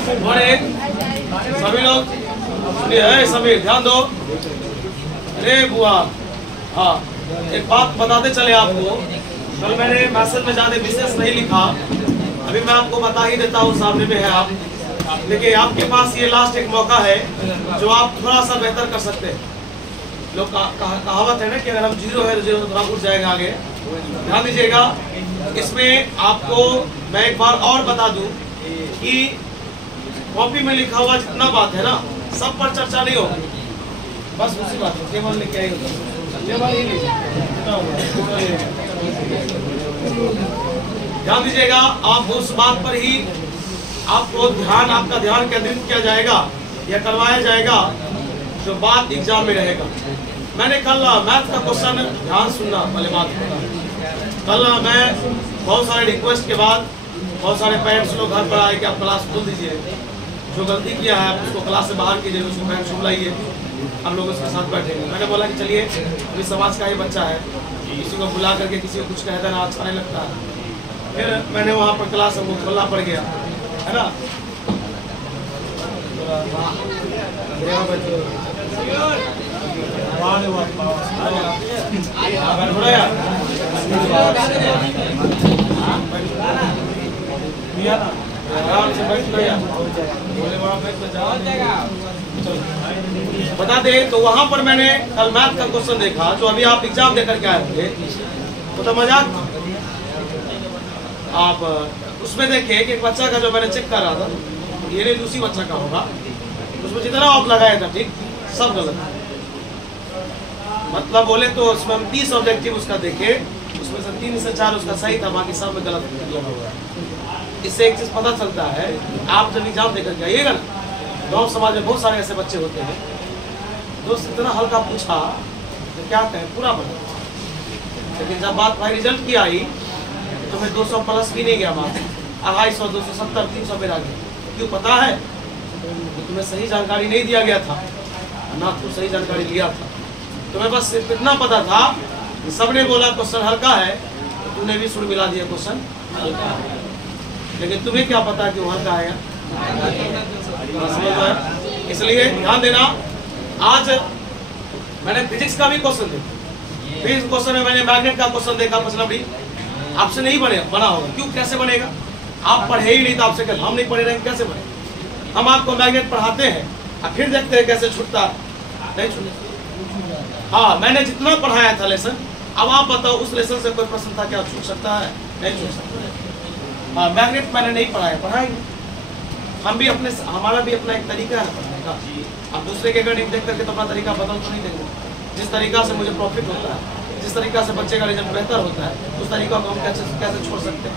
और एक सभी लोग सुनिए, सभी ध्यान दो। अरे बुआ, हाँ एक बात बताते चले आपको, कल मैंने मैसेज में ज्यादा विशेष नहीं लिखा, अभी मैं आपको बता ही देता हूँ, सामने में है आप। देखिए आपके पास ये लास्ट एक मौका है जो आप थोड़ा सा बेहतर कर सकते हैं। लोग कहावत है ना कि अगर हम जीरो है तो जीरो थोड़ा उठ जाएगा आगे। ध्यान दीजिएगा, इसमें आपको मैं एक बार और बता दूं कि कॉपी में लिखा हुआ जितना बात है ना, सब पर चर्चा नहीं होगी, बस उसी बात है केवल लेके आई ध्यान दीजिएगा। आप उस बात पर ही आपको आपका ध्यान केंद्रित किया जाएगा या करवाया जाएगा जो बात एग्जाम में रहेगा। मैंने कल मैथ का क्वेश्चन, ध्यान सुनना पहले बात, कल मैं बहुत सारे रिक्वेस्ट के बाद बहुत सारे पेरेंट्स लोग घर पर आए कि आप क्लास खोल दीजिए, जो गलती किया है उसको क्लास से बाहर कीजिए, उसको पेरेंट्स बुलाइए, हम लोग उसके साथ बैठेंगे। मैंने बोला कि चलिए अभी समाज का ही बच्चा है, किसी को बुला करके किसी को कुछ कह देना अच्छा नहीं लगता है। फिर मैंने वहाँ पर क्लास हमको खोलना पड़ गया, है ना। बता दे तो वहां पर मैंने कल मैथ का क्वेश्चन देखा जो अभी आप एग्जाम देकर के आए होंगे, तो मजाक आप उसमें देखे कि एक बच्चा का जो मैंने चेक कर रहा था, ये नहीं दूसरी बच्चा का होगा, उसमें जितना ऑफ लगाया था ठीक सब गलत है। मतलब बोले तो उसमें हम 30 ऑब्जेक्टिव उसका देखे, उसमें से 3 से 4 उसका सही था, बाकी सब में गलत लगा हुआ है। इससे एक चीज पता चलता है, आप जब एग्जाम देकर के आइएगा ना, गाँव समाज में बहुत सारे ऐसे बच्चे होते हैं, दोस्त इतना हल्का पूछा तो क्या कहें पूरा बना, लेकिन जब बात भाई रिजल्ट की आई तो मैं 200 प्लस भी नहीं गया, बात 250, 270, 300 पे आ गया। क्यों पता है? तो तुम्हें सही जानकारी नहीं दिया गया था, ना तो सही जानकारी लिया था। तुम्हें बस सिर्फ इतना पता था कि सबने बोला क्वेश्चन हल्का है, तो तुमने भी सुर मिला दिया क्वेश्चन हल्का है, लेकिन तुम्हें क्या पता कि वो हल्का है। इसलिए ध्यान देना, आज मैंने फिजिक्स का भी क्वेश्चन देखा, फिजिक्स क्वेश्चन में मैंने मैग्नेट का क्वेश्चन देखा, मतलब आपसे नहीं बना होगा। क्यों, कैसे बनेगा? आप पढ़े ही नहीं तो आपसे हम नहीं पढ़े रहेंगे, कैसे बनेगा? हम आपको मैग्नेट पढ़ाते हैं और फिर देखते हैं कैसे छूटता है, नहीं छूटता। हाँ, मैंने जितना पढ़ाया था लेसन, अब आप बताओ उस लेसन से कोई प्रश्न था क्या छूट सकता है? नहीं छूट सकता। हाँ, मैग्नेट मैंने नहीं पढ़ाएंगे हम भी अपने, हमारा भी अपना एक तरीका है पढ़ने का। अब दूसरे के गणित देख करके तो अपना तरीका बदल तो नहीं देंगे। जिस तरीका से मुझे प्रॉफिट होता है, जिस तरीका से बच्चे का रिजल्ट बेहतर होता है, उस तरीका को हम कैसे छोड़ सकते हैं?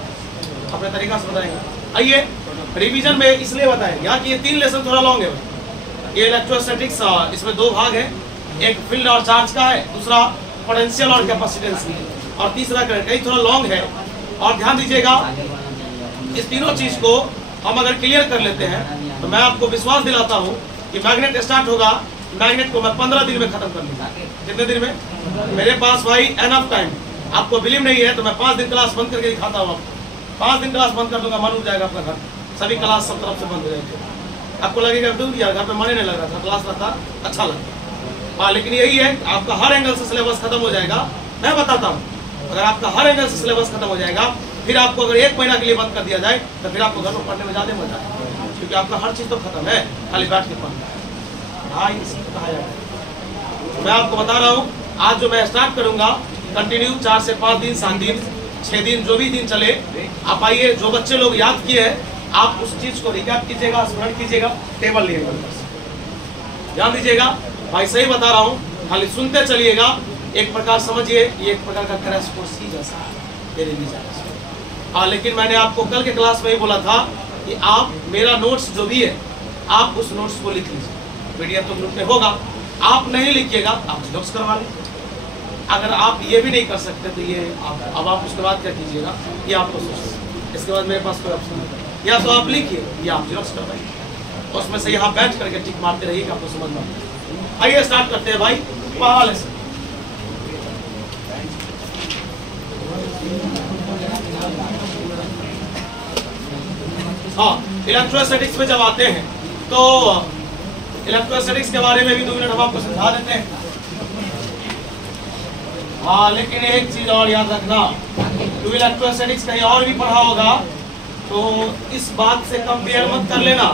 अपने तरीका से बताएंगे। आइए रिवीजन में इसलिए बताएंगे यहाँ कि ये 3 लेसन थोड़ा लॉन्ग है। ये इलेक्ट्रोस्टैटिक्स, इसमें 2 भाग है, एक फील्ड और चार्ज का है, दूसरा पोटेंशियल और कैपेसिटेंस की, और तीसरा करंट। ये थोड़ा लॉन्ग है और ध्यान दीजिएगा, इस तीनों चीज को हम अगर क्लियर कर लेते हैं तो मैं आपको विश्वास दिलाता हूँ कि मैग्नेट स्टार्ट होगा, मैग्नेट को मैं 15 दिन में खत्म कर लूंगा। कितने दिन में? मेरे पास भाई एनफ टाइम। आपको बिलीव नहीं है तो मैं 5 दिन क्लास बंद करके दिखाता हूँ आपको। 5 दिन क्लास बंद कर दूंगा, मन उठ जाएगा आपका घर, सभी क्लास सब तरफ से बंद हो जाएंगे। आपको लगेगा डूब गया, घर पे मन नहीं लग रहा था, क्लास रहता अच्छा लगता। हाँ, लेकिन यही है, आपका हर एंगल से सिलेबस खत्म हो जाएगा। मैं बताता हूँ, अगर आपका हर एंगल से सिलेबस खत्म हो जाएगा, फिर आपको अगर 1 महीना के लिए बंद कर दिया जाए तो फिर आपको घर में पढ़ने में ज्यादा मजा है, क्योंकि आपका हर चीज तो खत्म है, खाली बैठ के पढ़ना है। हाँ, इसी को कहा जाएगा। मैं आपको बता रहा हूँ, आज जो मैं स्टार्ट करूंगा कंटिन्यू 4 से 5 दिन, 7 दिन, 6 दिन, जो भी दिन चले, आप आइए। जो बच्चे लोग याद किए हैं आप उस चीज को रिकैप कीजिएगा, स्मरण कीजिएगा, टेबल लिएगा। ध्यान दीजिएगा भाई, सही बता रहा हूँ, खाली सुनते चलिएगा। एक प्रकार समझिए, ये एक प्रकार का क्रैश कोर्स ही जैसा है। हाँ, लेकिन मैंने आपको कल के क्लास में ही बोला था कि आप मेरा नोट्स जो भी है, आप उस नोट्स को लिख लीजिए। पीडीएफ तो ग्रुप में होगा, आप नहीं लिखिएगा, आप नोट्स करवा लीजिए। अगर आप ये भी नहीं कर सकते तो ये अब आप उसके बाद क्या कीजिएगा, ये आपको सोच, इसके बाद मेरे पास कोई ऑप्शन नहीं है, या तो आप लिखिए या आप जेरॉक्स करवाइए, उसमें से यहाँ बैठ करके टिक मारते रहिएगा, आपको समझ में। आइए स्टार्ट करते हैं भाई, पहला लेसन। हाँ, इलेक्ट्रोस्टैटिक्स में जब आते हैं तो इलेक्ट्रोस्टैटिक्स के बारे में भी 2 मिनट हम आपको समझा देते हैं। हाँ, लेकिन एक चीज और याद रखना, तो इलेक्ट्रोस्टैटिक्स कहीं और भी पढ़ा होगा तो इस बात से कंपेयर मत कर लेना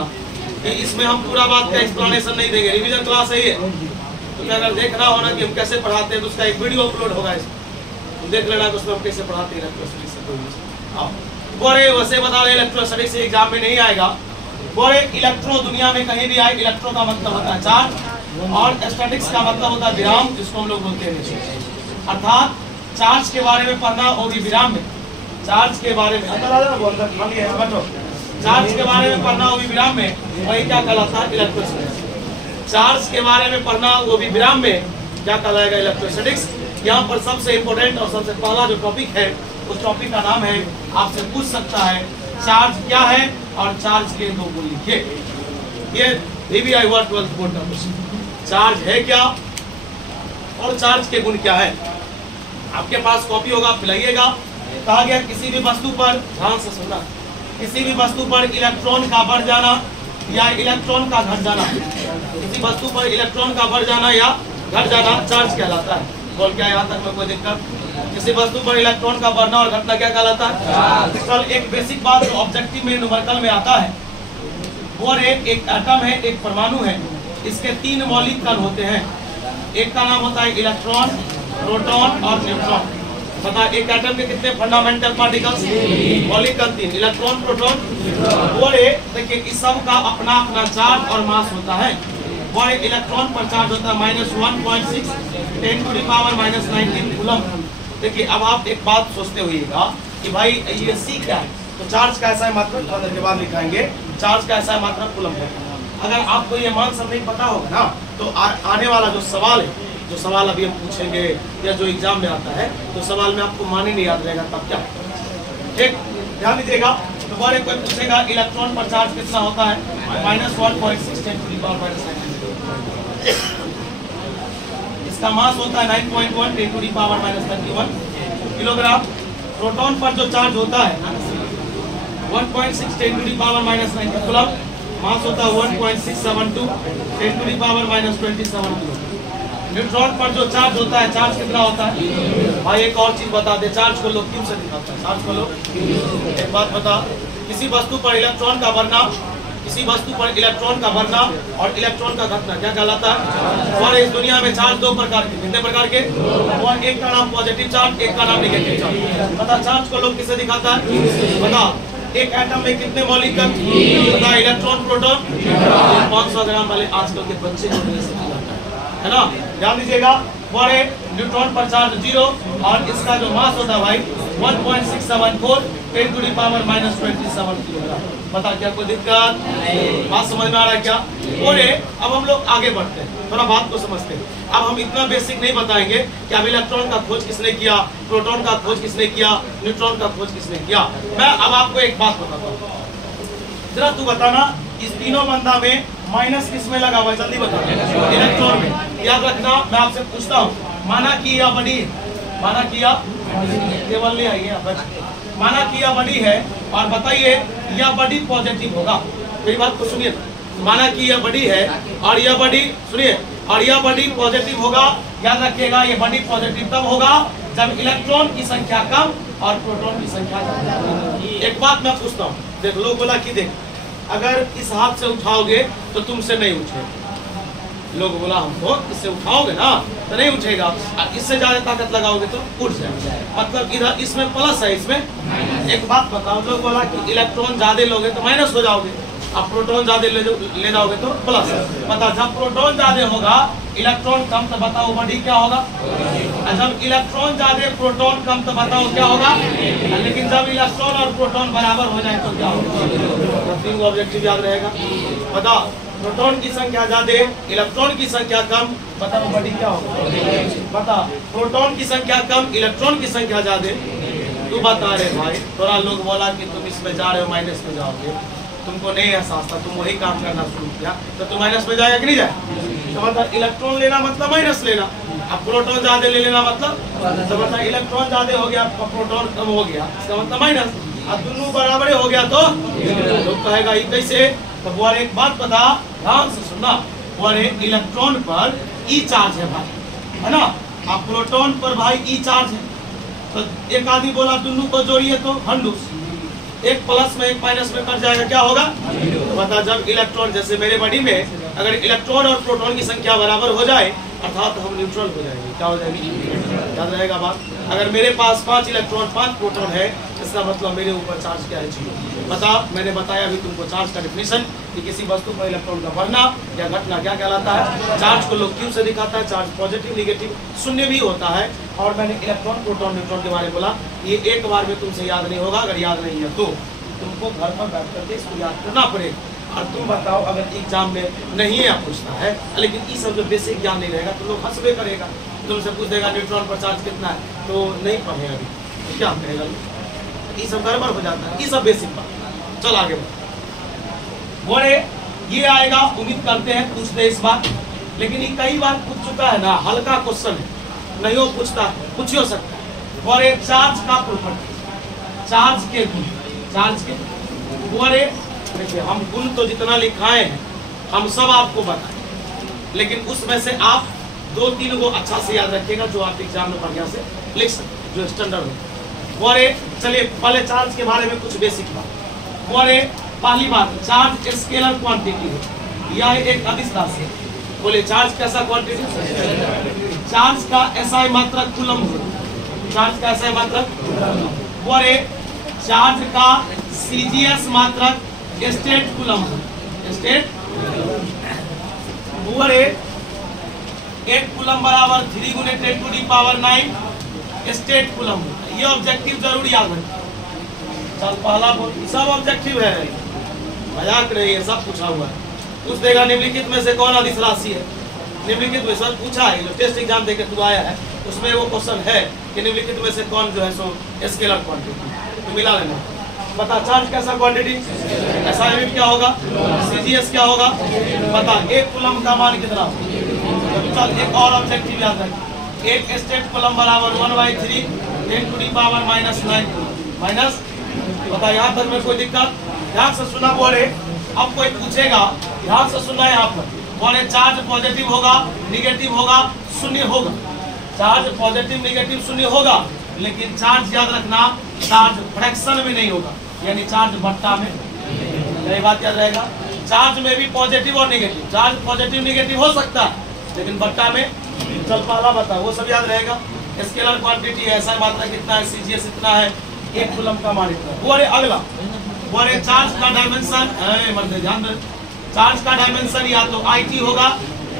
कि इसमें हम पूरा बात का एक्सप्लेनेशन नहीं देंगे। रिवीजन क्लास है ये, तो अगर देखना हो ना कि हम कैसे पढ़ाते हैं तो उसका एक वीडियो अपलोड होगा, इसमें देख लेना कि उसमें हम कैसे पढ़ाते हैं इलेक्ट्रोस्टैटिक्स से। बोरे वैसे बता रहे इलेक्ट्रोस्टैटिक्स एग्जाम में नहीं आएगा। बोरे इलेक्ट्रो दुनिया में कहीं भी आए, इलेक्ट्रो का मतलब होता है चार्ज और स्टैटिक्स का मतलब होता है विराम, जिसको हम लोग बोलते हैं। अर्थात चार्ज के बारे में पढ़ना वो भी विराम में, चार्ज के बारे में चार्ज के बारे में पढ़ना वो भी विराम में, वही क्या कहलाता है इलेक्ट्रोस्टैटिक्स। चार्ज के बारे में पढ़ना वो भी विराम में, क्या कहलाएगा इलेक्ट्रोस्टैटिक्स। यहाँ पर सबसे इंपॉर्टेंट और सबसे पहला जो टॉपिक है उस टॉपिक का नाम है, आपसे पूछ सकता है चार्ज क्या है और चार्ज के 2 गुण लिखिए। ये VBI हुआ 12th बोर्ड का क्वेश्चन, चार्ज है क्या और चार्ज के गुण क्या है। आपके पास कॉपी होगा, पिलाइएगा। कहा गया किसी भी वस्तु पर, ध्यान से सुनना, किसी भी वस्तु पर इलेक्ट्रॉन का बढ़ जाना या इलेक्ट्रॉन का घट जाना, किसी वस्तु पर इलेक्ट्रॉन का बढ़ जाना या घट जाना चार्ज कहलाता है। बोल क्या यहाँ तक में कोई दिक्कत? किसी वस्तु पर इलेक्ट्रॉन का बढ़ना और घटना क्या कहलाता है? कल एक बेसिक बात जो ऑब्जेक्टिव में न्यूमेरिकल में आता है वो एक एटम है, एक परमाणु है, इसके 3 मौलिक कण होते हैं। एक का नाम होता है इलेक्ट्रॉन, प्रोटॉन और न्यूट्रॉन। पता एक एटम के कितने फंडामेंटल पार्टिकल्स? मौलिक कण 3, इलेक्ट्रॉन, प्रोटॉन और देखिए इस सब का अपना अपना चार्ज और मास होता है। और इलेक्ट्रॉन पर चार्ज होता है -1.6 10 टू द पावर -19 कूलम। देखिए अब आप एक बात सोचते होइएगा कि भाई ये C क्या है, तो चार्ज कैसा है मात्रा थोड़ा देर के बाद लिखाएंगे, चार्ज कैसा है मात्रा कूलम है। अगर आपको ये मान सब नहीं पता होगा ना तो आने वाला जो सवाल है, जो सवाल अभी हम पूछेंगे या जो एग्जाम में आता है तो सवाल में आपको मान ही नहीं याद रहेगा तब क्या। ठीक, ध्यान दीजिएगा। तो बारे कोई पूछेगा इलेक्ट्रॉन पर चार्ज कितना होता है, -1.6 10 टू द पावर -19। इसका मास होता है 9.1 10 to the power -31 kilogram. Proton पर जो चार्ज होता है 1.6 10 to the power -19 coulomb, mass होता है 1.672 10 to the power -27 kilo. Neutron पर जो चार्ज होता है, चार्ज कितना होता है भाई? एक और चीज बता दे, चार्ज को लोग क्यों से दिखाता है? चार्ज को लोग एक बात बता, किसी वस्तु पर इलेक्ट्रॉन का बढ़ना, किसी वस्तु पर इलेक्ट्रॉन का बढ़ना और इलेक्ट्रॉन का घटना क्या कहलाता है? और इस दुनिया में चार्ज 2 प्रकार के, कितने प्रकार के? और एक का नाम पॉजिटिव चार्ज, एक का नाम नेगेटिव चार्ज। बता चार्ज को लोग किसे दिखाता है? बता एक एटम में कितने मौलिक कण? बता इलेक्ट्रॉन, प्रोटॉन। 500 ग्राम वाले आजकल के बच्चे है ना, ध्यान दीजिएगा। और न्यूट्रॉन पर चार्ज 0 और इसका जो मास होता है भाई 1.674 10 टू द पावर -27 किलोग्राम। बता क्या कोई दिक्कत? बात समझ में आ रहा है क्या? और अब हम लोग आगे बढ़ते हैं, थोड़ा बात को समझते हैं। अब हम इतना बेसिक नहीं बताएंगे कि अब इलेक्ट्रॉन का खोज किसने किया, प्रोटॉन का खोज किसने किया, न्यूट्रॉन का खोज किसने किया। मैं अब आपको एक बात बताता हूँ, जरा तू बताना इस तीनों बंदा में माइनस किस में लगा हुआ है, जल्दी बता। इलेक्ट्रॉन में। याद रखना, मैं आपसे पूछता हूँ, माना कि यह बड़ी, माना कि यह केवल ले आइए, माना कि यह बड़ी है और बताइए यह बड़ी पॉजिटिव होगा। मेरी बात को सुनिए, माना कि यह बड़ी है और यह बड़ी, सुनिए, और यह बड़ी पॉजिटिव होगा। याद रखिएगा ये बड़ी पॉजिटिव तब होगा जब इलेक्ट्रॉन की संख्या कम और प्रोटॉन की संख्या ज्यादा। एक बात मैं पूछता हूँ, देख लो बोला कि देख अगर इस हाथ से उठाओगे तो तुमसे नहीं उठेगा। लोग बोला हमको इससे उठाओगे ना तो नहीं उठेगा, इससे ज्यादा ताकत लगाओगे तो उठ जाएगा। मतलब इधर इसमें प्लस है, इसमें एक बात बताओ, लोग बोला कि इलेक्ट्रॉन ज्यादा लोगे तो माइनस हो जाओगे, अब प्रोटॉन ज्यादा ले जाओगे तो प्लस। बता जब प्रोटॉन ज्यादा होगा इलेक्ट्रॉन कम तो बताओ बड़ी क्या होगा? जब इलेक्ट्रॉन ज्यादा प्रोटॉन कम तो बताओ क्या होगा? लेकिन जब इलेक्ट्रॉन और प्रोटॉन बराबर हो जाए तो क्या होगा? तीन को ऑब्जेक्टिव याद रहेगा। बता प्रोटॉन की संख्या ज्यादा, इलेक्ट्रॉन की संख्या कम, बताओ बड़ी क्या होगा? बता प्रोटॉन की संख्या कम, इलेक्ट्रॉन की संख्या ज्यादा, तू बता रहे भाई। थोड़ा लोग बोला कि तुम इसमें जा रहे हो माइनस में जाओगे, तुमको नहीं एहसास था, तुम वही काम करना शुरू किया तो तुम माइनस में जाएगा कि नहीं जाए? तो मतलब इलेक्ट्रॉन लेना मतलब माइनस लेना, अब प्रोटॉन ज्यादा ले लेना मतलब, तो मतलब इलेक्ट्रॉन ज्यादा हो गया प्रोटॉन कम हो गया, इसका मतलब माइनस। अब दोनों बराबर हो गया तो लोग कहेगा ये कैसे। तो वो एक बात बता, ध्यान से सुनना। वो इलेक्ट्रॉन पर ई चार्ज है भाई, है ना। अब प्रोटॉन पर भाई ई चार्ज है। तो एक आदमी बोला दोनों को जोड़िए तो हंडूस, एक प्लस में एक माइनस में कट जाएगा, क्या होगा। तो बता, जब इलेक्ट्रॉन, जैसे मेरे बॉडी में अगर इलेक्ट्रॉन और प्रोटॉन की संख्या बराबर हो जाए अर्थात हम न्यूट्रल हो जाएंगे, क्या हो जाएगी, याद रहेगा बात। अगर मेरे पास 5 इलेक्ट्रॉन 5 प्रोटॉन है, इसका मतलब मेरे ऊपर चार्ज क्या है, 0। बता, मैंने बताया अभी तुमको चार्ज का डिफिनेशन कि किसी वस्तु पर इलेक्ट्रॉन का बढ़ना या घटना क्या कहलाता है। चार्ज को लोग क्यों से दिखाता है, चार्ज पॉजिटिव निगेटिव शून्य भी होता है। और मैंने इलेक्ट्रॉन प्रोटॉन न्यूट्रॉन के बारे में बोला, ये एक बार में तुमसे याद नहीं होगा। अगर याद नहीं है तो तुमको घर पर बैठ करके इसको याद करना पड़ेगा। और तुम बताओ, अगर एग्जाम में नहीं है पूछता है, लेकिन ये सब जो बेसिक ज्ञान नहीं रहेगा तो लोग हंसबे करेगा। तुमसे पूछ देगा न्यूट्रॉन पर चार्ज कितना है, तो नहीं पढ़े अभी तो क्या कहेगा, ये सब गड़बड़ हो जाता है। ये सब बेसिक बात। चल आगे बोले, ये आएगा, उम्मीद करते हैं पूछते इस बार, लेकिन ये कई बार पूछ चुका है ना, हल्का क्वेश्चन है, नहीं हो पूछता, पूछ हो सकता है। बोले चार्ज का प्रॉपर्टी, चार्ज के गुण, चार्ज के बोले देखिए, हम गुण तो जितना लिखाए हैं हम सब आपको बताएं, लेकिन उसमें से आप 2-3 को अच्छा से याद रखिएगा जो आप एग्जाम में बढ़िया से लिख सकते, जो स्टैंडर्ड हो। बोले चलिए पहले चार्ज के बारे में कुछ बेसिक बात। बोले पहली बात, चार्ज स्केलर क्वांटिटी है, यह एक अदिश राशि है। बोले चार्ज कैसा क्वांटिटी, चार्ज का SI मात्रक कूलम है, चार्ज का SI मात्रक। बोले चार्ज का CGS मात्रक स्टेट कूलम, स्टेट। बोले 1 कूलम बराबर 3 × 10⁹ स्टेट कूलम। ये ऑब्जेक्टिव जरूर याद रखें। चल पहला सब ऑब्जेक्टिव है, मजाक नहीं है, सब पूछा हुआ है। पूछ देगा निम्नलिखित में से कौन अदिश राशि है, निम्नलिखित में सब पूछा है। जो टेस्ट एग्जाम देके तू आया है उसमें वो क्वेश्चन है कि निम्नलिखित में से कौन जो है सो स्केलर क्वांटिटी, तो मिला लेना। बता चार्ज कैसा क्वांटिटी, SI क्या होगा, CGS क्या होगा। बता 1 कूलम का मान कितना। चल एक और ऑब्जेक्टिव याद रख, 1 स्टेट कूलम बराबर 1/3 10⁻⁹ माइनस। बता यहाँ तक में कोई दिक्कत, ध्यान से सुना। बोले अब कोई पूछेगा, ध्यान से सुनना है यहाँ पर। बोले चार्ज पॉजिटिव होगा, निगेटिव होगा, शून्य होगा। चार्ज पॉजिटिव निगेटिव शून्य होगा, लेकिन चार्ज याद रखना, चार्ज फ्रैक्शन में नहीं होगा, यानी चार्ज बट्टा में। यही बात याद रहेगा। चार्ज में भी पॉजिटिव और निगेटिव, चार्ज पॉजिटिव निगेटिव हो सकता है लेकिन बट्टा में। चल पहला बता, वो सब याद रहेगा। स्केलर क्वांटिटी है, SI मात्रा कितना है, CGS इतना है, 1 कूलम का मान इतना। बोले अगला, बोले चार्ज का डायमेंशन, ध्यान दे, चार्ज का डायमेंशन या तो IT होगा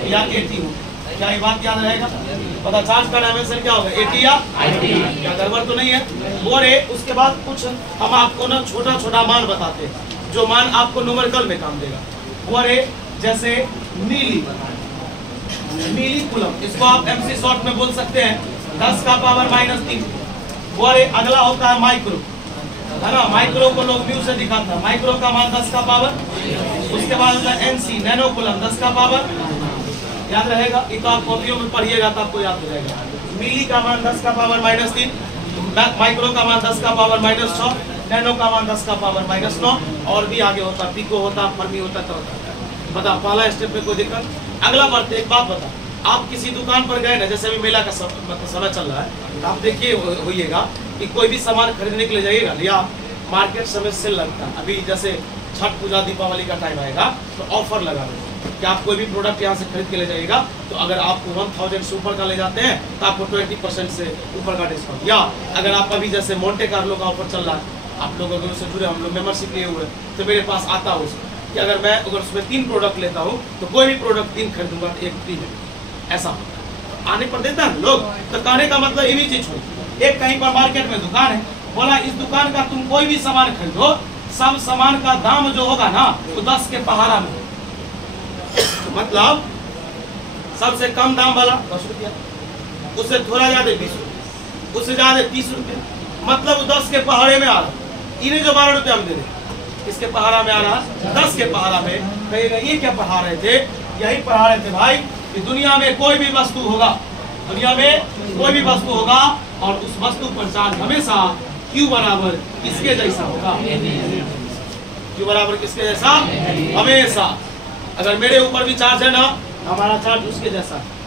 या AT होगा। क्या ये बात याद रहेगा। पता चार्ज का डायमेंशन क्या होगा, AT या IT, क्या गड़बड़ तो नहीं है। बोले उसके बाद कुछ हम आपको ना छोटा छोटा मान बताते हैं, जो मान आपको न्यूमेरिकल में काम देगा। बोले जैसे नीली कूलम, इसको आप MC शॉर्ट में बोल सकते हैं 10⁻⁻3। बोले अगला होता है माइक्रो, है ना। माइक्रो को लोग म्यू से दिखाता है, माइक्रो का मान 10 का पावर। उसके बाद होता है NC नैनो कूलम 10 का पावर, याद रहेगा। एक आप कॉपियों में पढ़िएगा तो आपको याद हो जाएगा। मिली का मान 10 का पावर -3, माइक्रो का मान 10 का पावर -6, नैनो का मान 10 का पावर -9, और भी आगे होता है, पिको होता है, फर्मी होता है। बता पहला स्टेप में कोई दिक्कत। अगला बढ़ते, एक बात बता, आप किसी दुकान पर गए ना, जैसे अभी मेला का समय चल रहा है, आप देखिए होइएगा कि कोई भी सामान खरीदने के लिए जाइएगा या मार्केट समय सेल लगता है। अभी जैसे छठ पूजा दीपावली का टाइम आएगा तो ऑफर लगा देंगे कि आप कोई भी प्रोडक्ट यहाँ से खरीद के ले जाइएगा तो अगर आपको 1000 से ऊपर का ले जाते हैं तो आपको 20% से ऊपर का डिस्काउंट। या अगर आप अभी जैसे मोंटे कार्लो का ऑफर चल रहा है, आप लोग अगर उससे जुड़े, हम लोग मेंबरशिप लिए हुए, तो मेरे पास आता हो कि अगर मैं अगर उसमें 3 प्रोडक्ट लेता हूँ तो कोई भी प्रोडक्ट 3 खरीदूंगा तो 1 फ्री है, ऐसा होता है। आने पर देता है लोग, तो कहने का मतलब ये भी चीज छोड़। एक कहीं पर मार्केट में दुकान है, बोला इस दुकान का तुम कोई भी सामान खरीदो, सब सामान का दाम जो होगा ना वो 10 के पहाड़ा में, मतलब सबसे कम दाम वाला 10 रुपया, उससे थोड़ा ज्यादा 20 रुपया, उससे ज्यादा 30 रुपया, मतलब 10 के पहाड़े में आ रहा। इन्हें जो 12 रुपया हम दे रहे, इसके पहाड़ा में आ रहा 10 के पहाड़ा में। कहेगा ये क्या पढ़ा रहे थे, यही पढ़ा रहे थे भाई कि दुनिया में कोई भी वस्तु होगा, दुनिया में कोई भी वस्तु होगा और उस वस्तु पर चार्ज हमेशा Q बराबर किसके जैसा होगा? Q बराबर किसके जैसा? हमेशा। अगर मेरे ऊपर भी चार्ज है ना, हमारा चार्ज उसके जैसा है।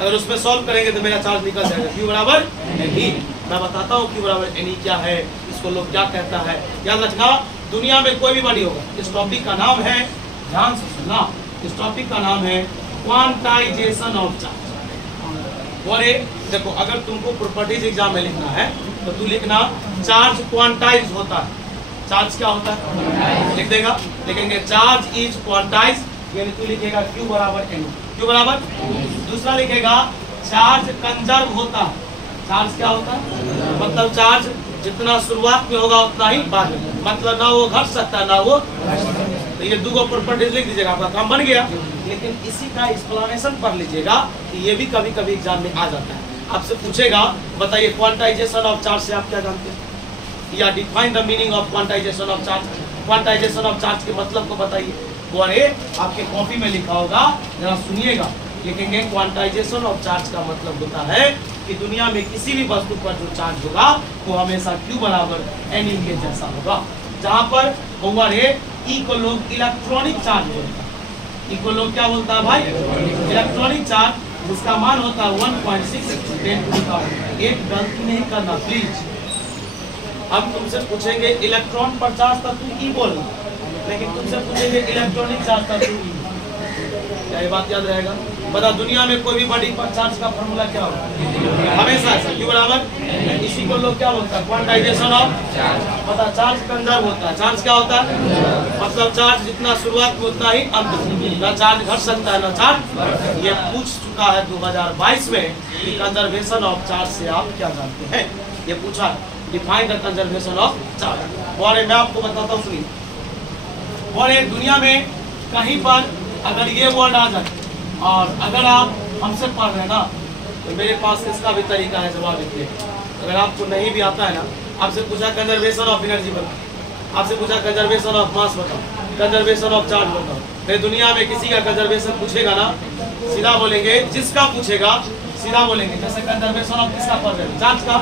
अगर उसमें सॉल्व करेंगे तो मेरा चार्ज निकल जाएगा। Q बराबर NE। मैं बताता हूँ Q बराबर NE क्या है, इसको लोग क्या कहता है। याद रखना, दुनिया में कोई भी बॉडी होगा, इस टॉपिक का नाम है, ध्यान से सुनना, इस टॉपिक का नाम है क्वांटाइजेशन ऑफ चार्ज। और देखो, अगर तुमको प्रॉपर्टीज एग्जाम में लिखना है तो तू लिखना चार्ज क्वांटाइज होता है। चार्ज क्या होता है लिख देगा, लिखेंगे चार्ज इज क्वांटाइज, यानी तू लिखेगा Q बराबर NE। Q बराबर, दूसरा लिखेगा चार्ज कंजर्व होता है। चार्ज क्या होता है? मतलब चार्ज जितना शुरुआत में होगा उतना ही बाद में, मतलब ना वो घट सकता है ना वो। तो ये दो प्रॉपर्टीज लिख दीजिएगा, आपका काम बन गया। लेकिन इसी का एक्सप्लेनेशन पढ़ लीजिएगा कि ये भी कभी कभी एग्जाम में आ जाता है। आपसे पूछेगा, बताइए क्वांटाइजेशन ऑफ चार्ज से आप क्या जानते हैं, या define the meaning of quantization of charge. Quantization of charge के मतलब को बताइए। और आपके कॉपी में लिखा होगा, जरा सुनिएगा, लिखेंगे क्वांटाइजेशन ऑफ चार्ज का मतलब होता है कि दुनिया में किसी भी वस्तु पर जो चार्ज होगा वो हमेशा Q बराबर NE के जैसा होगा। जहां पर ओवर E को लोग इलेक्ट्रॉनिक चार्ज बोलता है। E को लोग क्या बोलता है भाई? इलेक्ट्रॉनिक चार्ज, जिसका मान होता है 1.6 × 10⁻⁸। एक गलती नहीं करना प्लीज। हम तुमसे पूछेंगे इलेक्ट्रॉन पर चार्ज तब तुम E बोलना, लेकिन तुमसे पूछेंगे इलेक्ट्रॉनिक चार्ज तब तुम E। क्या ये बात याद रहेगा? बता, दुनिया में कोई भी बॉडी पर चार्ज का फॉर्मूला क्या होगा? हमेशा ऐसा Q बराबर। इसी को लोग क्या बोलता है? Quantization of charge. पता, चार्ज कंजर्व होता है। चार्ज क्या होता है? मतलब चार्ज जितना शुरुआत में उतना ही अंत में, ना चार्ज घट सकता है ना चार्ज। ये पूछ चुका है 2022 में कि कंजर्वेशन ऑफ चार्ज से आप क्या जानते हैं, ये पूछा है। Define the conservation of charge. और मैं आपको बताता हूँ, सुनिए। और दुनिया में कहीं पर अगर ये वर्ड आ जाए और अगर आप हमसे पढ़ रहे हैं ना, तो मेरे पास इसका भी तरीका है जवाब लिखने। अगर आपको नहीं भी आता है ना, आपसे पूछा कंजर्वेशन ऑफ एनर्जी बताओ, आपसे पूछा कंजर्वेशन ऑफ मास बताओ, कंजर्वेशन ऑफ चार्ज बताओ। फिर दुनिया में किसी का कंजर्वेशन पूछेगा ना, सीधा बोलेंगे, जिसका पूछेगा सीधा बोलेंगे, जैसे कंजर्वेशन ऑफ किसका पढ़ रहे हैं? चार्ज का।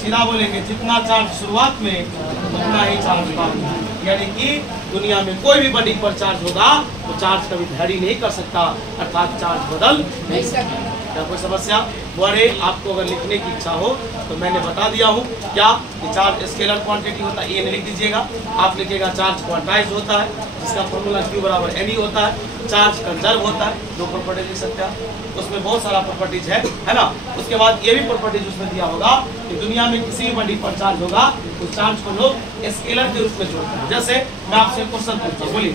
सीधा बोलेंगे जितना चार्ज शुरुआत में उतना ही चार्ज बाद में। यानी कि दुनिया में कोई भी बॉडी पर चार्ज होगा वो चार्ज कभी वैरी नहीं कर सकता, अर्थात चार्ज बदल नहीं सकता। क्या कोई समस्या? बोले आपको अगर लिखने की इच्छा हो तो मैंने बता दिया हूँ क्या कि चार्ज स्केलर क्वांटिटी होता है, ये नहीं लिख दीजिएगा। आप लिखिएगा चार्ज क्वांटाइज होता है, जिसका फॉर्मूला Q बराबर NE होता है। चार्ज कंजर्व होता है, दो प्रॉपर्टीज लिख सकते हैं, उसमें बहुत सारा प्रॉपर्टीज है ना। उसके बाद ये भी प्रॉपर्टीज उसमें दिया होगा कि दुनिया में किसी भी बॉडी पर चार्ज होगा उस चार्ज को लोग स्केलर के रूप में जोड़ते हैं। जैसे मैं आपसे क्वेश्चन पूछता हूँ, बोलिए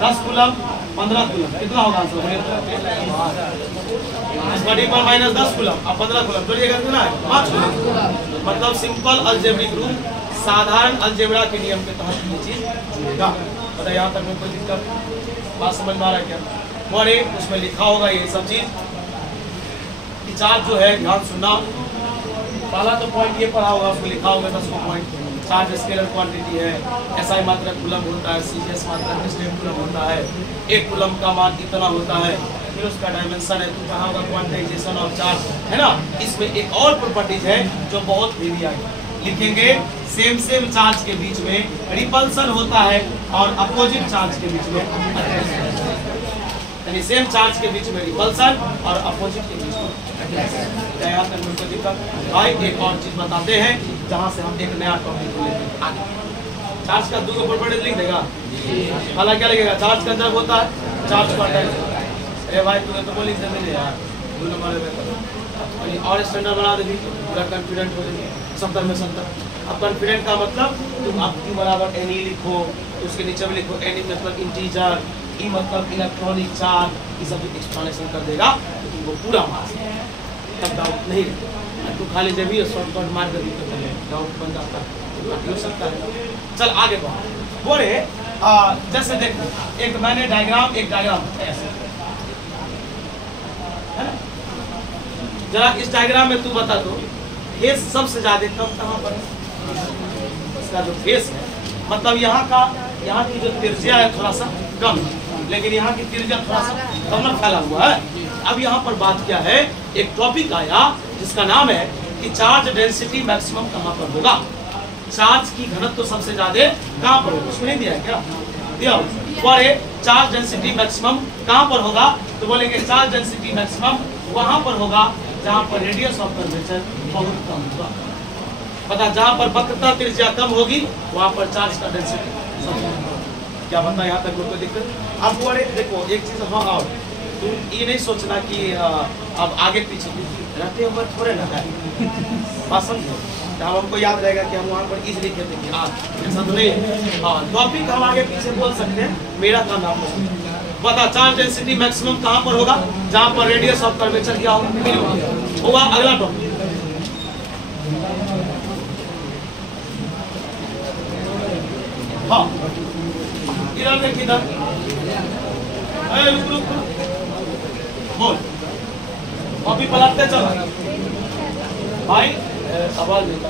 10 कूलम 15 कूलम कितना होगा आंसर? बोलिए। इस बॉडी पर -10 कूलम अब 15 कूलम जोड़िएगा कितना है? 5 कूलम। मतलब सिंपल अलजेब्रिक रूल, साधारण अलजेब्रा के नियम के तहत ये चीज जुड़ेगा। बताइए यहाँ तक में कोई दिक्कत? बात समझ में आ रहा है क्या? और उसमें लिखा होगा ये सब चीज कि चार्ज जो है, ध्यान सुनना, पहला तो पॉइंट ये पढ़ा होगा, उसमें लिखा होगा 10 पॉइंट। चार्ज स्केलर क्वांटिटी है, SI मात्रक कूलम होता है, CGS मात्रक स्टेप कूलम होता है, एक कूलम का मान कितना होता है, फिर उसका डायमेंशन है, तो कहा होगा क्वांटाइजेशन ऑफ चार्ज, है ना। इसमें एक और प्रॉपर्टीज है जो बहुत हेवी आई, लिखेंगे सेम चार्ज के बीच में रिपल्सन होता है और अपोजिट चार्ज के बीच में यानी सेम चार्ज के बीच में रिपल्सन और अपोजिट के बीच में भाई। एक और चीज बताते हैं जहां से हम एक नया टॉपिक लेते हैं। चार्ज का दो प्रॉपर्टीज लिख देगा, पहला क्या लगेगा? चार्ज कंजर्व होता है, चार्ज क्वांटाइज होता है। अरे भाई तू तो बोली जल्दी यार, 2 नंबर और स्टैंडर्ड बना देगी, पूरा कॉन्फिडेंट हो जाएगी 70 में 70। अब कॉन्फिडेंट का मतलब तुम अब Q बराबर NE लिखो, तो उसके नीचे में लिखो NE मतलब इंटीजर, E मतलब इलेक्ट्रॉनिक चार्ज, ये सब एक्सप्लेनेशन कर देगा तो तुमको पूरा मार्क्स तब डाउट नहीं रहेगा। तू खाली जब भी शॉर्टकट मार देगी तो डाउट बन जाता है, हो सकता है। चल आगे बढ़ो। बोले जैसे देखो, एक मैंने डायग्राम, एक डायग्राम ऐसे है ना, जरा इस डायग्राम में तू बता दो फेस सबसे ज्यादा कम कहाँ पर है? इसका जो फेस है, मतलब यहाँ की जो त्रिज्या है थोड़ा सा कम, लेकिन यहाँ की त्रिज्या थोड़ा सा कमर फैला हुआ है। अब यहाँ पर बात क्या है, एक टॉपिक आया जिसका नाम है कि चार्ज डेंसिटी मैक्सिमम कहाँ पर होगा। चार्ज की घनत्व सबसे ज्यादा कहाँ पर होगा, उसमें नहीं दिया है क्या, दिया for a charge density maximum कहाँ पर होगा, तो बोलेंगे चार्ज डेंसिटी मैक्सिमम वहां पर होगा जहां पर रेडियस ऑफ कर्वेचर बहुत कम होगा। पता, जहां पर वक्रता त्रिज्या कम होगी वहां पर चार्ज का डेंसिटी सबसे कम होगा। क्या बता, यहाँ तक कोई दिक्कत? अब बोले देखो एक चीज, हाँ आओ, तुम ये नहीं सोचना कि अब आगे पीछे रहते हुए थोड़े ना है पसंद है, जब हमको याद रहेगा कि हम वहाँ पर इजली कहते हैं ऐसा तो नहीं है। हाँ, टॉपिक हम आगे पीछे बोल सकते हैं, मेरा काम आप बता। चार्ज डेंसिटी मैक्सिमम कहाँ पर होगा, जहाँ पर रेडियस ऑफ कर्वेचर क्या होगा। अगला टॉपिक, हाँ इधर देख, इधर बोल, कॉपी पलटते चलो भाई, सवाल देता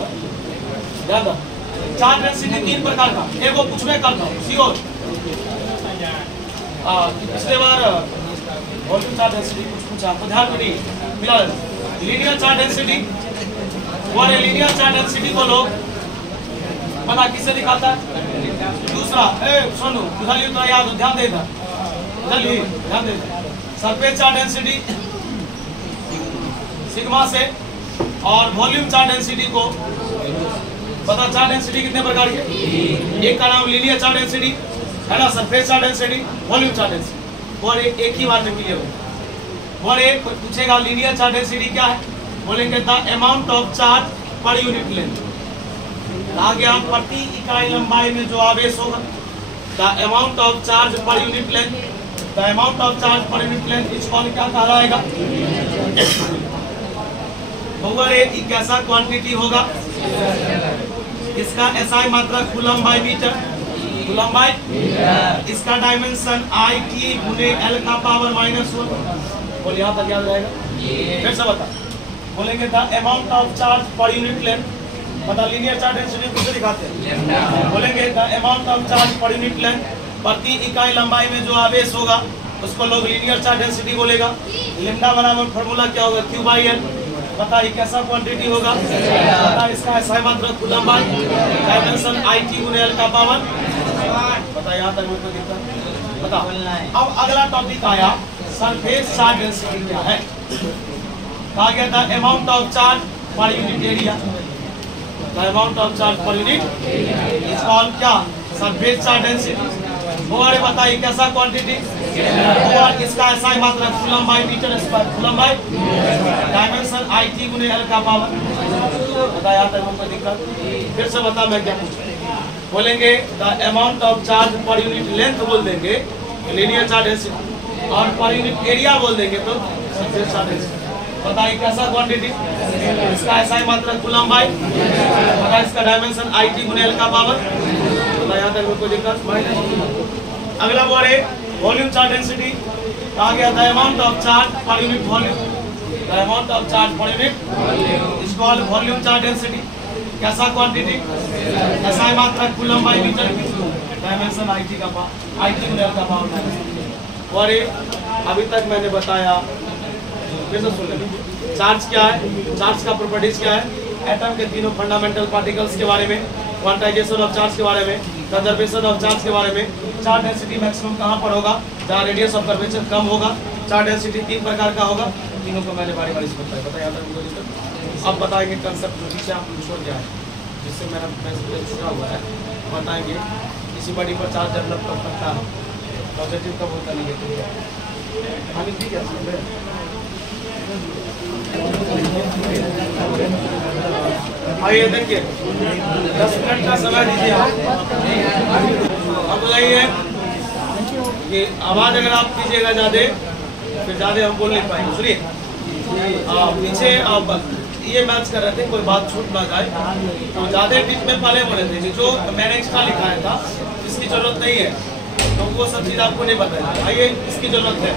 ज्यादा। चार्ज डेंसिटी 3 प्रकार का, एक वो पूछने करता हूँ श्योर। पिछले बार वॉल्यूम चार्ज डेंसिटी कुछ पूछा तो ध्यान में नहीं मिला। लीनियर चार्ज डेंसिटी और लीनियर चार्ज डेंसिटी को लोग पता किससे दिखाता है, दूसरा सुनो उधर तो याद हो, ध्यान देना, उधर ध्यान देना। सरफेस चार्ज डेंसिटी सिग्मा से और वॉल्यूम चार्ज डेंसिटी को पता, चार्ज डेंसिटी कितने प्रकार के, एक का नाम लीनियर चार्ज डेंसिटी है ना, surface charge density, volume charge density, और एक ही बार में क्लियर हो। और एक पूछेगा लीनियर चार्ज डेंसिटी क्या है, बोलेंगे the amount of charge per unit length, आ गया प्रति इकाई लंबाई में जो आवेश होगा। The amount of charge per unit length, the amount of charge per unit length is call क्या कहलाएगा, एक कैसा क्वांटिटी होगा, इसका एसआई मात्रा coulomb by metre, coulomb by, इसका डायमेंशन आई टी गुने एल का पावर -1। बोल यहाँ तक याद रहेगा, फिर से बता। बोलेंगे the amount of charge per unit length, पता लीनियर चार्ज डेंसिटी किसे दिखाते हैं, बोलेंगे the amount of charge per unit length, प्रति इकाई लंबाई में जो आवेश होगा उसको लोग लीनियर चार्ज डेंसिटी बोलेगा। लैम्डा बराबर फार्मूला क्या होगा, Q बाई L। पता ये कैसा क्वांटिटी होगा, पता इसका एसआई मात्रा coulomb by, dimension I T गुने एल का पावर। पता यहाँ तक मुझको दिखता बता। अब अगला टॉपिक आया सरफेस चार्ज डेंसिटी क्या है, कहा गया था amount of charge per unit area, the amount of charge per unit is called क्या, सरफेस चार्ज डेंसिटी। और बताइए कैसा क्वांटिटी, और इसका एसआई मात्रा coulomb by metre square, coulomb by, dimension I T गुने एल का पावर। बता यहाँ तक हमको दिक्कत, फिर से बता मैं क्या पूछूं। बोलेंगे the amount of charge per unit length बोल देंगे लीनियर चार्ज डेंसिटी, और पर यूनिट एरिया बोल देंगे तो सरफेस चार्ज डेंसिटी। बताइए कैसा क्वांटिटी, इसका एसआई मात्रा कूलम बाय, पता इसका डायमेंशन आई टी गुने एल का पावर। बता यहाँ तक कोई दिक्कत। अगला बोल है वॉल्यूम चार्ज डेंसिटी, कहा गया the amount of charge per unit volume, the amount of charge per unit is called volume charge density. कैसा क्वांटिटी, एसआई मात्रा coulomb by metre, dimension I T का आई टी गुने L का पावर। और अभी तक मैंने बताया, फिर से सुन लें, चार्ज क्या है, चार्ज का प्रॉपर्टीज क्या है, एटम के तीनों फंडामेंटल पार्टिकल्स के बारे में, क्वांटाइजेशन ऑफ चार्ज के बारे में, कंजर्वेशन ऑफ चार्ज के बारे में, चार्ज डेंसिटी मैक्सिमम कहाँ पर होगा, जहाँ रेडियस ऑफ कर्वेचर कम होगा। चार्ज डेंसिटी 3 प्रकार का होगा, तीनों को मैंने बारी बारी से बताया। पता याद है, अब बताएंगे कंसेप्ट जो पीछे आप छोड़ गया है, जिससे मेरा मैसेज छुड़ा हुआ है, बताएंगे किसी बॉडी पर चार्ज डेवलप कब करता है, पॉजिटिव कब होता, नेगेटिव। हाँ ठीक है, आइए देखिए 10 मिनट का समय दीजिए आप। अब बताइए कि आवाज अगर आप कीजिएगा ज्यादा, फिर ज्यादा हम बोल नहीं पाएंगे। सुनिए पीछे आप ये मैच कर रहे थे, कोई बात छूट ना जाए, तो ज्यादा टिप में पहले बोले थे जो मैंने एक्स्ट्रा लिखाया था इसकी जरूरत नहीं है, तो वो सब चीज आपको नहीं बताया। आइए इसकी जरूरत है।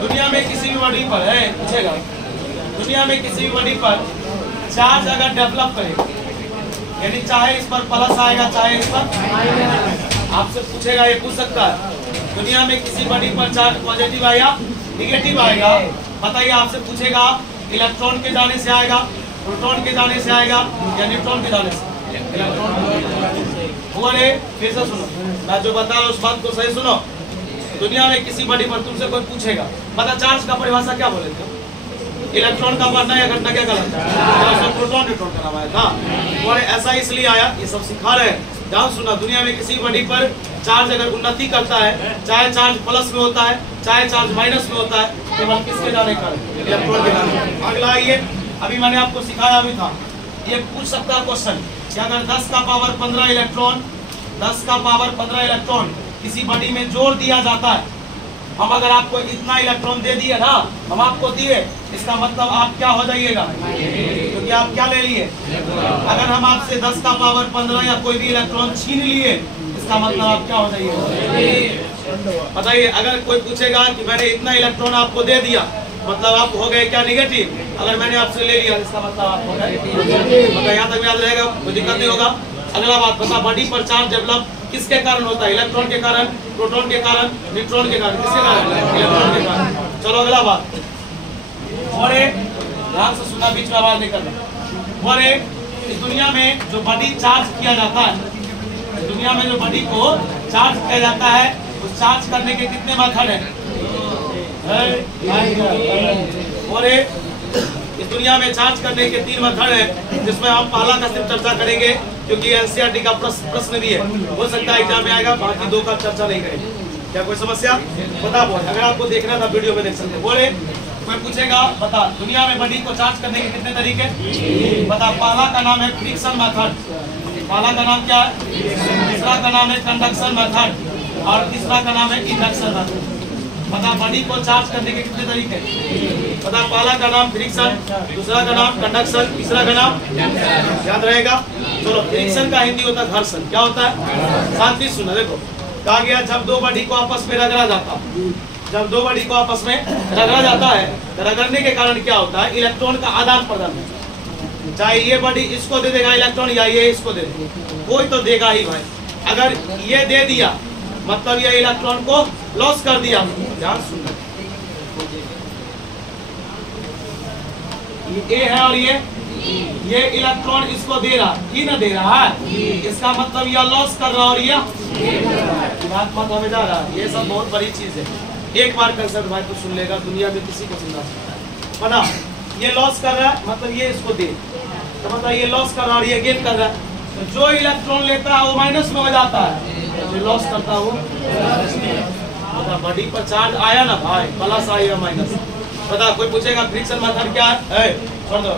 दुनिया में किसी भी बॉडी पर है, पूछेगा दुनिया में किसी भी बॉडी पर चार्ज अगर डेवलप करे, यानी चाहे इस पर प्लस आएगा चाहे इस पर, आपसे पूछेगा, ये पूछ सकता है दुनिया में किसी बॉडी पर चार्ज पॉजिटिव आएगा निगेटिव आएगा, बताइए। आपसे पूछेगा इलेक्ट्रॉन के जाने से आएगा, प्रोटॉन के जाने से आएगा या न्यूट्रॉन के जाने से, हुआ रे, फिर से सुनो, मैं जो बता रहा हूँ उस बात को सही सुनो। दुनिया में किसी बॉडी पर तुमसे कोई पूछेगा, बता चार्ज का परिभाषा क्या बोले थे? इलेक्ट्रॉन का बढ़ना या घटना, क्या कहलाता है? प्रोटॉन न्यूट्रॉन का नाम आया था। और ऐसा इसलिए आया, ये सब सिखा रहे हैं। ध्यान सुना, दुनिया में किसी बॉडी पर चार्ज अगर उन्नति करता है, चाहे चार्ज प्लस में होता है चाहे चार्ज माइनस में होता है, केवल किसके जाने का? इलेक्ट्रॉन के जाने। अगला आइए, अभी मैंने आपको सिखाया भी था, ये पूछ सकता है क्वेश्चन कि अगर 10 का पावर 15 इलेक्ट्रॉन, 10 का पावर 15 इलेक्ट्रॉन किसी बॉडी में जोड़ दिया जाता है, हम अगर आपको इतना इलेक्ट्रॉन दे दिए ना, हम आपको दिए, इसका मतलब आप क्या हो जाइएगा? क्योंकि आप क्या ले लिए? अगर हम आपसे 10 का पावर 15 या कोई भी इलेक्ट्रॉन छीन लिए, इसका मतलब आप क्या हो जाइएगा? बताइए, अगर कोई पूछेगा कि मैंने इतना इलेक्ट्रॉन आपको दे दिया, मतलब आप हो गए क्या? निगेटिव। अगर मैंने आपसे ले लिया, इसका मतलब आप हो गए। मतलब यहाँ तक याद रहेगा, कोई दिक्कत नहीं होगा। अगला बात बता, बॉडी पर चार्ज डेवलप किसके कारण होता है? इलेक्ट्रॉन के कारण, प्रोटॉन के कारण, न्यूट्रॉन के कारण। किसके कारण? इलेक्ट्रॉन के कारण। चलो अगला बात, और ध्यान से सुना, बीच में आवाज नहीं करना। और इस दुनिया में जो बॉडी चार्ज किया जाता है, दुनिया में जो बॉडी को चार्ज किया जाता है, उस चार्ज करने के कितने मेथड हैं? और इस दुनिया में चार्ज करने के 3 मेथड हैं, जिसमें हम पहला का सिर्फ चर्चा करेंगे, क्योंकि एनसीईआरटी का प्रश्न भी है, हो सकता है एग्जाम में आएगा, बाकी 2 का चर्चा नहीं करेंगे। क्या कोई समस्या? बता बोल, अगर आपको देखना था वीडियो में देख सकते। बोले, कोई पूछेगा, बता दुनिया में बॉडी को चार्ज करने के कितने तरीके? बता। पहला का नाम है फ्रिक्शन मेथड, पहला का नाम क्या है? दूसरा का नाम है कंडक्शन मेथड, और तीसरा का नाम है इंडक्शन मेथड। बता, बॉडी को चार्ज करने के कितने तरीके? बता। पहला का नाम फ्रिक्शन, दूसरा का नाम कंडक्शन, तीसरा का नाम याद रहेगा। चलो, फ्रिक्शन का हिंदी होता है घर्षण। क्या होता है? शांति सुना, देखो कहा गया, जब 2 बॉडी को आपस में रगड़ा जाता है, जब 2 बॉडी को आपस में रगड़ा जाता है, तो रगड़ने के कारण क्या होता है? इलेक्ट्रॉन का आदान प्रदान होता है। चाहे ये बॉडी इसको दे देगा इलेक्ट्रॉन, या ये इसको दे देगा, कोई तो देगा ही भाई। अगर ये दे दिया, मतलब ये इलेक्ट्रॉन को लॉस कर दिया। ध्यान सुनना, ये ए है और ये इलेक्ट्रॉन इसको दे रहा, ही ना दे रहा है, इसका मतलब यह लॉस कर रहा और यह बात मत हमें जा रहा है। ये सब बहुत बड़ी चीज है, एक बार कंसेप्ट भाई तो सुन लेगा, दुनिया में किसी को सुनना पता। ये लॉस कर रहा है, मतलब ये इसको दे, तो मतलब ये लॉस कर रहा और ये गेन कर रहा है। तो जो इलेक्ट्रॉन लेता है वो माइनस में हो जाता है, जो लॉस करता है वो बॉडी पर चार्ज आया ना भाई, प्लस आया माइनस। पता, कोई पूछेगा फ्रिक्शन मेथड क्या है? छोड़ दो,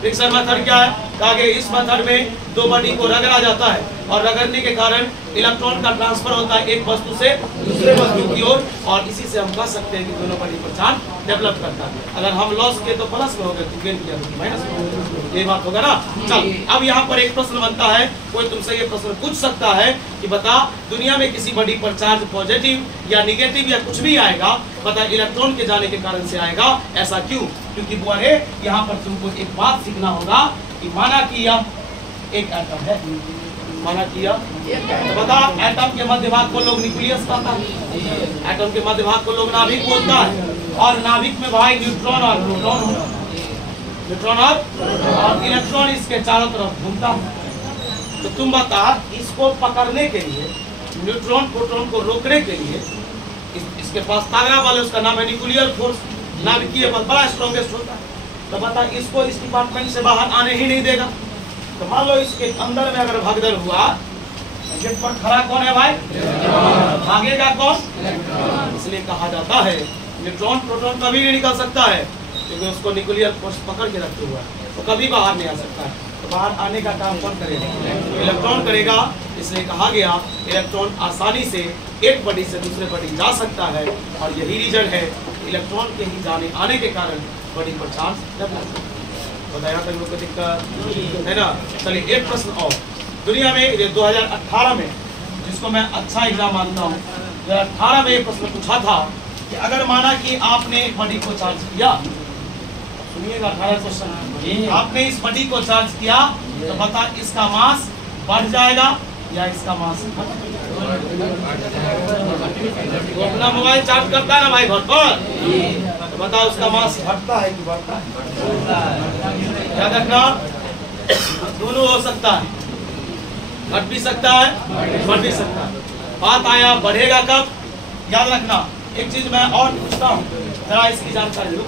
फ्रिक्शन मेथड क्या है? कहा कि इस मेथड में 2 बॉडी को रगड़ा जाता है, और रगड़ने के कारण इलेक्ट्रॉन का ट्रांसफर होता है एक वस्तु से दूसरे वस्तु की ओर, और इसी से हम कह सकते हैं कि दोनों बॉडी पर चार्ज डेवलप करता है। अगर हम लॉस किए तो प्लस में हो गए, तो गेन किया तो माइनस में हो गए। ये बात होगा ना। चल, अब यहाँ पर एक प्रश्न बनता है, कोई तुमसे ये प्रश्न पूछ सकता है कि बता, दुनिया में किसी बॉडी पर चार्ज पॉजिटिव या निगेटिव या कुछ भी आएगा, बता इलेक्ट्रॉन के जाने के कारण से आएगा, ऐसा क्यों? क्योंकि वो है, यहाँ पर तुमको एक बात सीखना होगा कि माना कि यह एक एटम है, माना किया, तो बता एटम के मध्य भाग को लोग न्यूक्लियस कहता है, एटम के मध्य भाग को लोग नाभिक बोलता है, और नाभिक में भाई न्यूट्रॉन और प्रोटॉन होता है, न्यूट्रॉन और इलेक्ट्रॉन इसके चारों तरफ घूमता है। तो तुम बता, इसको पकड़ने के लिए, न्यूट्रॉन प्रोटॉन को रोकने के लिए इसके पास ताकत वाले, उसका नाम है न्यूक्लियर फोर्स, नाभिकीय बल बड़ा स्ट्रॉन्गेस्ट होता है। तो बता, इसको इस डिपार्टमेंट से बाहर आने ही नहीं देगा। तो मान लो इसके अंदर में अगर भगदड़ हुआ, गेट पर खड़ा कौन है भाई? भागेगा कौन? इसलिए कहा जाता है न्यूट्रॉन प्रोटॉन कभी नहीं निकल सकता है, क्योंकि उसको न्यूक्लियर फोर्स पकड़ के रखे हुआ है, तो कभी बाहर नहीं आ सकता है। तो बाहर आने का काम कौन करेगा? इलेक्ट्रॉन करेगा। इसलिए कहा गया इलेक्ट्रॉन आसानी से एक बॉडी से दूसरे बॉडी जा सकता है, और यही रीजन है इलेक्ट्रॉन के ही जाने आने के कारण बॉडी पर चार्ज डेवलप। बताया तक लोग को दिक्कत है ना। चलिए, एक प्रश्न और, दुनिया में 2018 में, जिसको मैं अच्छा एग्जाम मानता हूँ, 2018 में एक प्रश्न पूछा था कि अगर माना कि आपने एक बॉडी को चार्ज किया, सुनिएगा 18 क्वेश्चन, आपने इस बॉडी को चार्ज किया, तो बता इसका मास बढ़ जाएगा या इसका मास? वो अपना मोबाइल चार्ज करता है ना भाई घर पर, तो बता उसका मास घटता है कि बढ़ता है? याद रखना, दोनों हो सकता है, घट भी सकता है, बढ़ भी सकता है। बात आया बढ़ेगा कब, याद रखना। एक चीज मैं और पूछता हूँ, जरा इसकी जानकारी रुक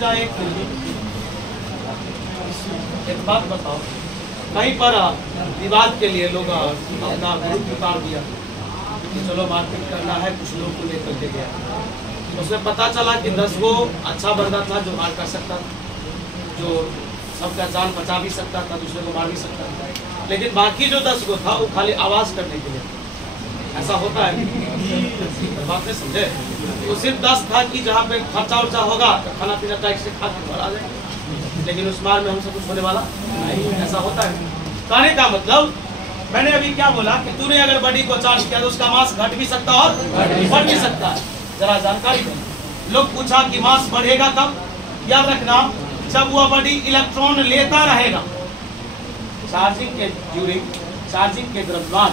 जाए एक बात बताओ। कहीं पर विवाद के लिए लोग अपना ग्रुप उतार दिया कि चलो मार्केट करना है, कुछ लोग को लेकर के गया, उसमें पता चला कि 10 गो अच्छा बंदा था जो मार कर सकता था, जो सबका जान बचा भी सकता था, दूसरे को मार भी सकता था, लेकिन बाकी जो 10 गो था वो खाली आवाज करने के लिए। ऐसा होता है, बात नहीं समझे? वो सिर्फ 10 था कि जहाँ पे खर्चा उर्चा होगा तो खाना पीना टाइट से खा के घर आ जाएगा, लेकिन उस मार में हमसे कुछ होने वाला नहीं। ऐसा होता है। कहने का मतलब मैंने अभी क्या बोला कि तूने अगर बॉडी को चार्ज किया तो उसका मास घट भी सकता और बढ़ भी सकता है। जरा जानकारी दें। लोग पूछा कि मास बढ़ेगा कब, याद रखना जब वह बॉडी इलेक्ट्रॉन लेता रहेगा। चार्जिंग के ड्यूरिंग, चार्जिंग के दरमियान,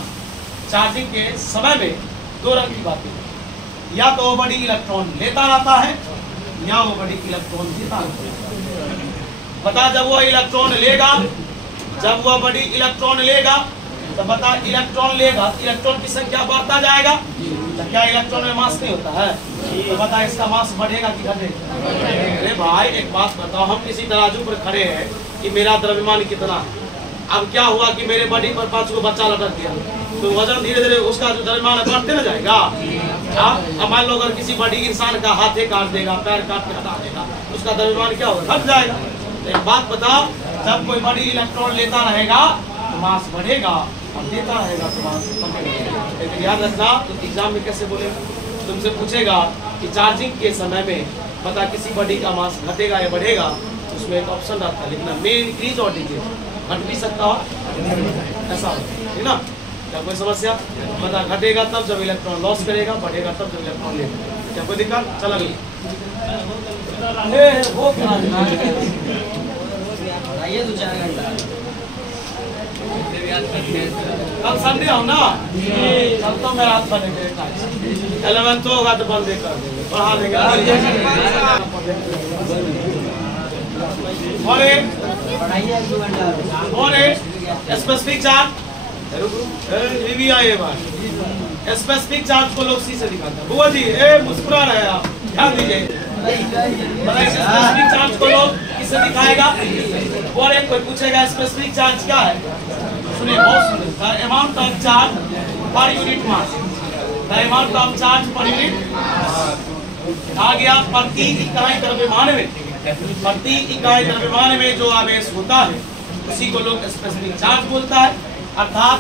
चार्जिंग के समय में दो रंग की बातें, या तो वो बॉडी इलेक्ट्रॉन लेता रहता है या वो बॉडी इलेक्ट्रॉन देता रहता है। बता जब वो इलेक्ट्रॉन लेगा, जब वह बॉडी इलेक्ट्रॉन लेगा तो बता इलेक्ट्रॉन लेगा, इलेक्ट्रॉन की संख्या बढ़ता जाएगा। तो क्या इलेक्ट्रॉन में मास नहीं होता है? तो बता इसका मास बढ़ेगा कि घटेगा? अरे भाई एक बात बताओ, हम किसी तराजू पर खड़े हैं कि मेरा द्रव्यमान कितना है। अब क्या हुआ कि मेरे बॉडी पर 5 को बच्चा लटक गया, तो वजन धीरे धीरे उसका जो द्रव्यमान बढ़ते ना जाएगा। अब मान लो अगर किसी बड़ी इंसान का हाथे काट देगा, पैर काट के हटा देगा, उसका द्रव्यमान क्या होगा? घट जाएगा। एक बात बताओ, जब कोई बड़ी इलेक्ट्रॉन लेता रहेगा तो मास बढ़ेगा और देता रहेगा तो मास कम रहेगा। लेकिन याद रखना, तो एग्जाम में कैसे बोलेगा? तुमसे पूछेगा कि चार्जिंग के समय में बता किसी बॉडी का मास घटेगा या बढ़ेगा, उसमें एक ऑप्शन रहता है लिखना मे इंक्रीज और डिक्रीज, घट भी सकता हो ऐसा हो, ठीक ना? क्या कोई समस्या? बता घटेगा तब जब इलेक्ट्रॉन लॉस करेगा, बढ़ेगा तब जब इलेक्ट्रॉन लेगा। क्या कोई दिक्कत? चला गया कल संडे हो ना, कल तो मेरा हाथ बनेगा। 11th होगा तो बंद कर देंगे, बढ़ा देंगे। और एक स्पेसिफिक चार्ज, स्पेसिफिक चार्ज को लोग सी से दिखाते हैं। बुआ जी मुस्कुरा रहे हैं आप, ध्यान दीजिए। स्पेसिफिक चार्ज को लोग किससे दिखाएगा? और एक कोई पूछेगा स्पेसिफिक चार्ज क्या है? सुनिए बहुत सुंदर, the amount of charge per unit mass, the amount of charge per unit आ गया प्रति इकाई द्रव्यमान में, प्रति इकाई द्रव्यमान में जो आवेश होता है उसी को लोग स्पेसिफिक चार्ज बोलता है। अर्थात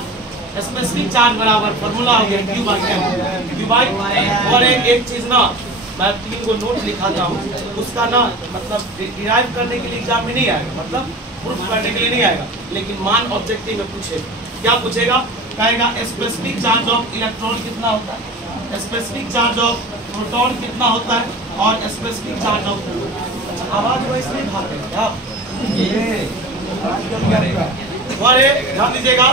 स्पेसिफिक चार्ज बराबर फॉर्मूला हो गया Q by M, Q by. और एक चीज ना, मैं 3 को नोट लिखाता हूँ, उसका ना मतलब डिराइव करने के लिए एग्जाम में नहीं आएगा, मतलब प्रूफ करने के लिए नहीं आएगा, लेकिन मान ऑब्जेक्टिव में पूछेगा। क्या पूछेगा? कहेगा स्पेसिफिक चार्ज ऑफ इलेक्ट्रॉन कितना होता है, स्पेसिफिक चार्ज ऑफ प्रोटॉन कितना होता है, और स्पेसिफिक चार्ज ऑफ आवाज वॉइस नहीं भाग रहे आप। और ध्यान दीजिएगा,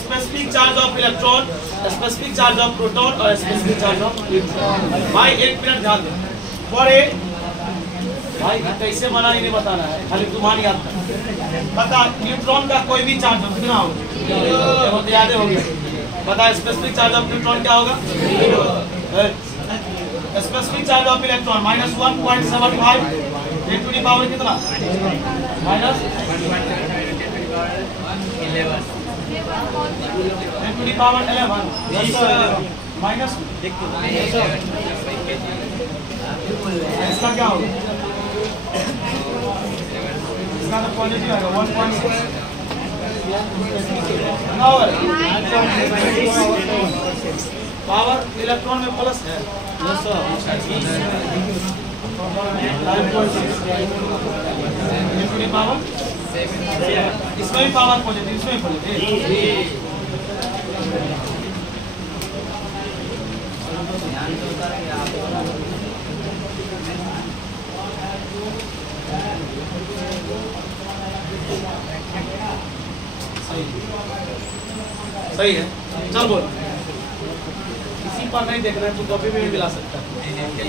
specific charge of electron, specific charge of proton और स्पेसिफिक चार्ज ऑफ न्यूट्रॉन। भाई एक मिनट ध्यान दें। और भाई कैसे बना ही नहीं बताना है, खाली तुम्हारी याद बता। न्यूट्रॉन का कोई भी चार्ज कितना होगा? याद होगी। बता स्पेसिफिक चार्ज ऑफ न्यूट्रॉन क्या होगा? Specific charge of electron -1.75 10 to the power कितना? Minus 11 10 to the power 11 minus इसका क्या होगा? इसका तो पॉजिटिव आएगा 1.6 पावर इलेक्ट्रॉन में प्लस है। पावर इसमें भी पावर पॉजिटिव, इसमें भी पॉजिटिव। सही है, चल बोल। इसी पर नहीं देखना है, तू कॉपी में भी मिला सकता है।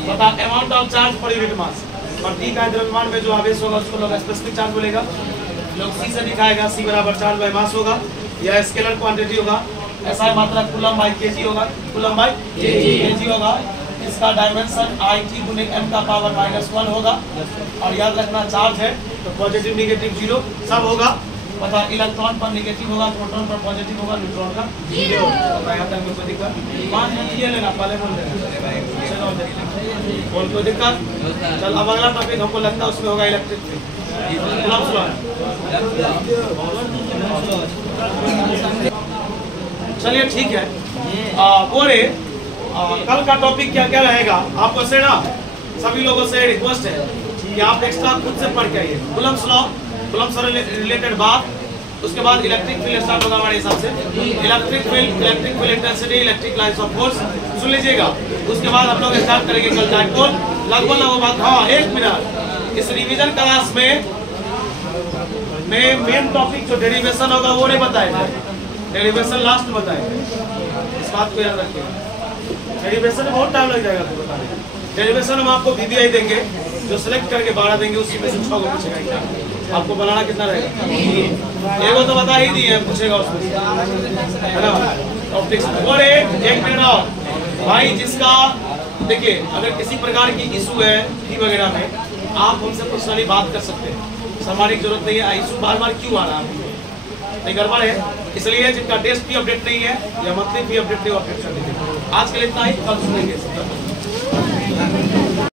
बता amount of charge per unit मास, प्रति इकाई द्रव्यमान में जो आवेश होगा उसको लोग स्पेसिफिक चार्ज बोलेगा। लोग सी से दिखाएगा, सी बराबर चार्ज बाय मास होगा या स्केलर क्वांटिटी होगा। ऐसा है मात्रा कूलम बाय केजी होगा, कूलम बाय केजी होगा। इसका डायमेंशन IT गुने m का पावर -1 होगा। और याद रखना चार्ज है तो पॉजिटिव नेगेटिव जीरो सब होगा। पता इलेक्ट्रॉन पर नेगेटिव होगा, प्रोटॉन पर पॉजिटिव होगा, न्यूट्रॉन का जीरो। यहाँ तक में कोई दिक्कत? 5 मिनट ये लेना, पहले बोल देना बोल कोई दिक्कत? चल अब अगला टॉपिक हमको लगता है उसमें होगा इलेक्ट्रिक फील्ड। चलिए ठीक है। बोले कल का टॉपिक क्या क्या रहेगा आपको से ना सभी लोगों से रिक्वेस्ट है कि आप एक्स्ट्रा खुद से पढ़ के आइए। कुलम्स लॉ, कुलम्स से रिलेटेड बात, उसके बाद इलेक्ट्रिक फील्ड स्टार्ट होगा हमारे हिसाब से। Electric field intensity, electric lines of force सुन लीजिएगा। उसके बाद हम लोग स्टार्ट करेंगे कल डायपोल। लगभग बात, हाँ 1 मिनट। इस रिवीजन क्लास में मेन टॉपिक जो डेरिवेशन होगा वो नहीं बताएगा, डेरिवेशन लास्ट में बताएंगे। इस बात को याद रखिएगा। डेरिवेशन में बहुत टाइम लग जाएगा आपको बताने। डेरिवेशन हम आपको VBI देंगे, जो सिलेक्ट करके 12 देंगे, उसी में से 6 को पूछेगा। आपको बनाना कितना रहेगा? एगो तो बता ही दिए, पूछेगा उसमें, है ना? ऑप्टिक्स और 1 मिनट और भाई, जिसका देखिए अगर किसी प्रकार की इशू है फी वगैरह में, आप हमसे पर्सनली बात कर सकते हैं। सामाजिक जरूरत नहीं है। इशू बार बार क्यों आ रहा है? नहीं गड़बड़ है, इसलिए जिनका टेस्ट भी अपडेट नहीं है या मंथली भी अपडेट नहीं, अपडेट कर दीजिए। आज के लिए इतना ही, कल सुनेंगे।